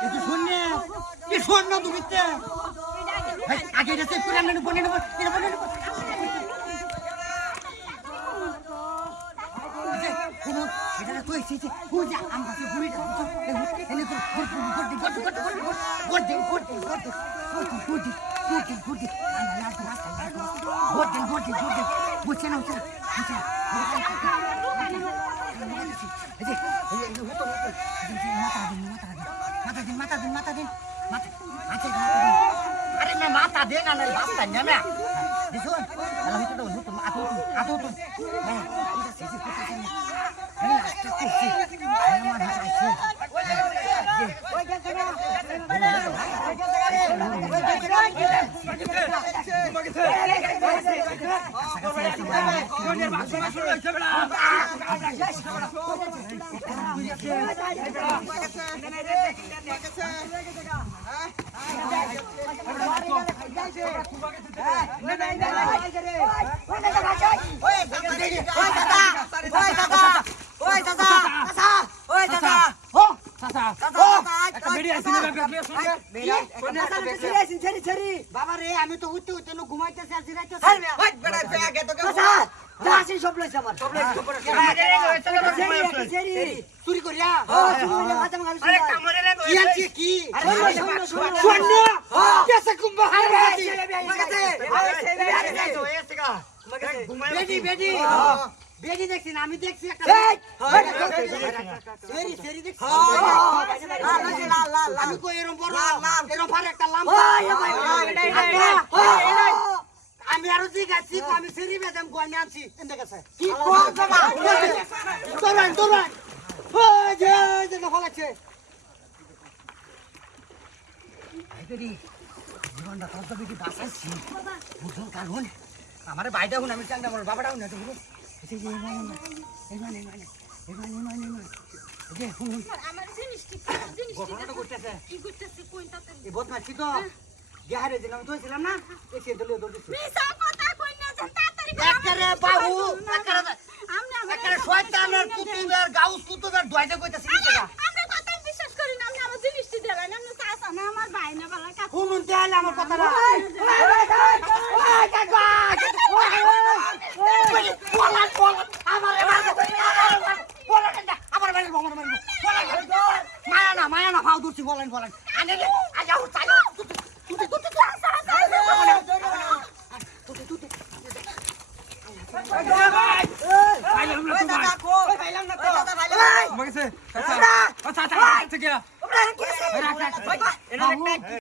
itu sunnya. Ini sunnya tuh kita. Aja ada sih kurang nih bonen. এটা তুই সে পূজা আমরা সে বুড়ি এনে তো mata din ana bastanya mea disun kalau itu tuh atu tuh kita sisi putih ini asta kursi mana aja বাবা রে আমি তো উঠতে উঠতে ঘুমাইতেছি আর জিরাইতেছি সব লইছে আমার চুরি করিয়া কি বেডি দেখছি না আমি দেখছি আমি কই এরকম বড় এরকম ফার একটা আমি আরো জিগাছি আমি সেরি বেদম গোয়ানি আনছি এন্ড গেছে কি তোরান ও যে ফলাচ্ছে আইতেরি জীবনটা কত বেশি বাঁচাইছি বুঝুন কারণ আমার ভাইটা হুন আমি চাঙ্গা আমার বাবাটাও না তো বুঝুন আমার জিনিস ঘটনাটা করতেছে কি করতেছে কোন তাতে এই বদমাছি তো গেহারে দিলাম তো ছিলাম না এসে দলিও দলিও মিছা কথা কই না জান তাড়াতাড়ি একরে বাবু আমরা একরে শয়তানের কুতুবের গাউস কুতুবের দয়টা কইতাছে কি জায়গা আমরা কথা বিশ্বাস করি না আমরা আমার জিনিসটি দিলাম আমরা চাচা না আমার ভাই না বালা কাকু শুনুন তাহলে আমার কথাটা মায়া না ফাও দূরছি বলেন আনে আজ আউ চালো তুই